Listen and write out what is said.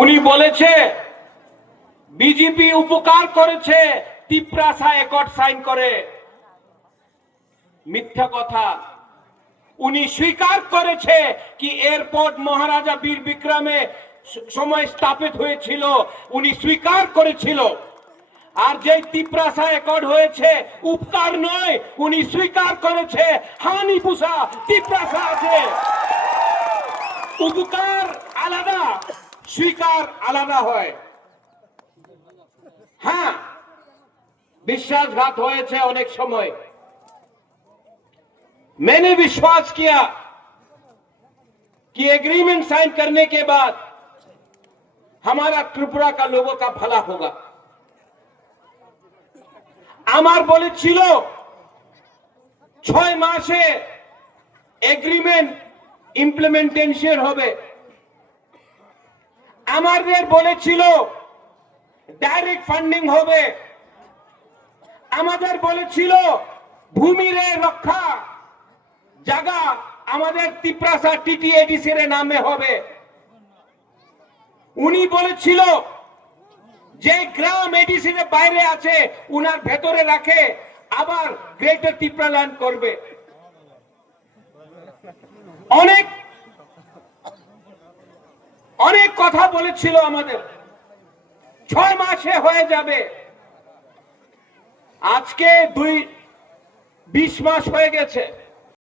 উনি বলেছে বিজেপি উপকার করেছে তিপ্রাসা অ্যাকর্ড সাইন করে। মিথ্যা কথা। উনি স্বীকার করেছে কি এয়ারপোর্ট মহারাজা বীর বিক্রমে সময় স্থাপিত হয়েছিল, উনি স্বীকার করেছিল। আর যে তিপ্রাসা অ্যাকর্ড হয়েছে উপকার নয়, উনি স্বীকার করেছে হানি পুষা তিপ্রাসা আছে। উপকার আলাদা, স্বীকার আলাদা হয়। হ্যাঁ, বিশ্বাসঘাত হয়েছে অনেক समय। मैंने विश्वास किया कि एग्रीमेंट साइन करने के बाद हमारा त्रिपुरा का लोगों का भला होगा। আমার বলেছিল 6 মাসে এগ্রিমেন্ট ইমপ্লিমেন্টেশন হবে। আমাদের বলেছিল ডাইরেক্ট ফান্ডিং হবে। আমাদের বলেছিল ভূমির রক্ষা জায়গা আমাদের তিপ্রাসা টিটিএডিসি এর নামে হবে। উনি বলেছিল যে গ্রাম এডিসি এর বাইরে আছে উনার ভেতরে রাখে, আবার গ্রেটার তিপ্রাল্যান্ড করবে। অনেক অনেক কথা বলেছিল আমাদের। 6 মাসে হয়ে যাবে। আজকে 20 মাস হয়ে গেছে।